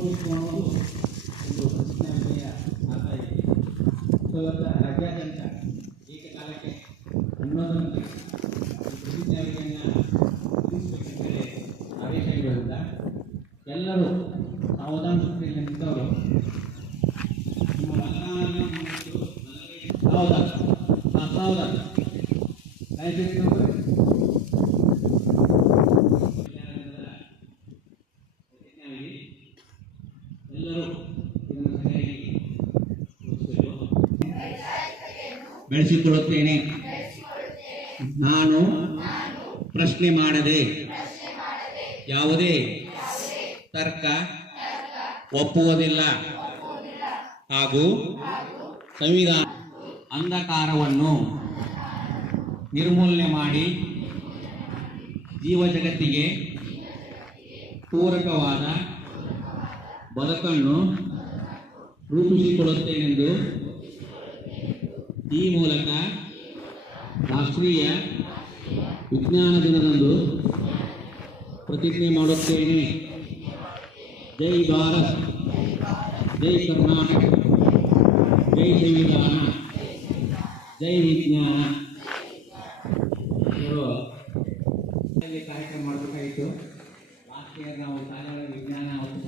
ಗೌರವಿಸುವ ಅನ್ನೋದು ಒಂದು ಪ್ರತಿಜ್ಞಾವಿಧಿಯ ಮಾತಾಗಿದೆ. ಸೊ ಇವತ್ತು ರಾಜ್ಯಾದ್ಯಂತ ಏಕಕಾಲಕ್ಕೆ 11 ಗಂಟೆಗೆ ಪ್ರತಿಜ್ಞಾವಿಧಿಯನ್ನು ಮುಗಿಸಬೇಕೆಂದರೆ ಆದೇಶಗಳಿಂದ ಎಲ್ಲರೂ ಸಾವಧಾನ ಸ್ಥಿತಿಯಲ್ಲಿ ನಿಂತವರು ನಿಮ್ಮ ಮತದಾನವನ್ನು ಮುಗಿದು ಸಾವಧಾನ ಸಾವಧಾನ ಎಲ್ಲರೂ ಇದನ್ನು ಸರಿಯಾಗಿ ಬೆಳೆಸಿಕೊಳ್ಳುತ್ತೇನೆ. ನಾನು ಪ್ರಶ್ನೆ ಮಾಡದೆ ಯಾವುದೇ ತರ್ಕ ಒಪ್ಪುವುದಿಲ್ಲ ಹಾಗೂ ಸಂವಿಧಾನ ಅಂಧಕಾರವನ್ನು ನಿರ್ಮೂಲನೆ ಮಾಡಿ ಜೀವ ಜಗತ್ತಿಗೆ ಪೂರಕವಾದ ಬದುಕನ್ನು ರೂಪಿಸಿಕೊಡುತ್ತೇನೆಂದು ಈ ಮೂಲಕ ರಾಷ್ಟ್ರೀಯ ವಿಜ್ಞಾನ ದಿನದಂದು ಪ್ರತಿಜ್ಞೆ ಮಾಡುತ್ತೇನೆ. ಜೈ ಭಾರತ್, ಜೈ ಕರ್ನಾಟಕ, ಜೈ ಸಂವಿಧಾನ, ಜೈ ವಿಜ್ಞಾನ. ಕಾರ್ಯಕ್ರಮ ಮಾಡಬೇಕಾಗಿತ್ತು. ಲಾಸ್ಟ್ ಇಯರ್ ನಾವು ಶಾಲೆಗಳ ವಿಜ್ಞಾನ ಮತ್ತು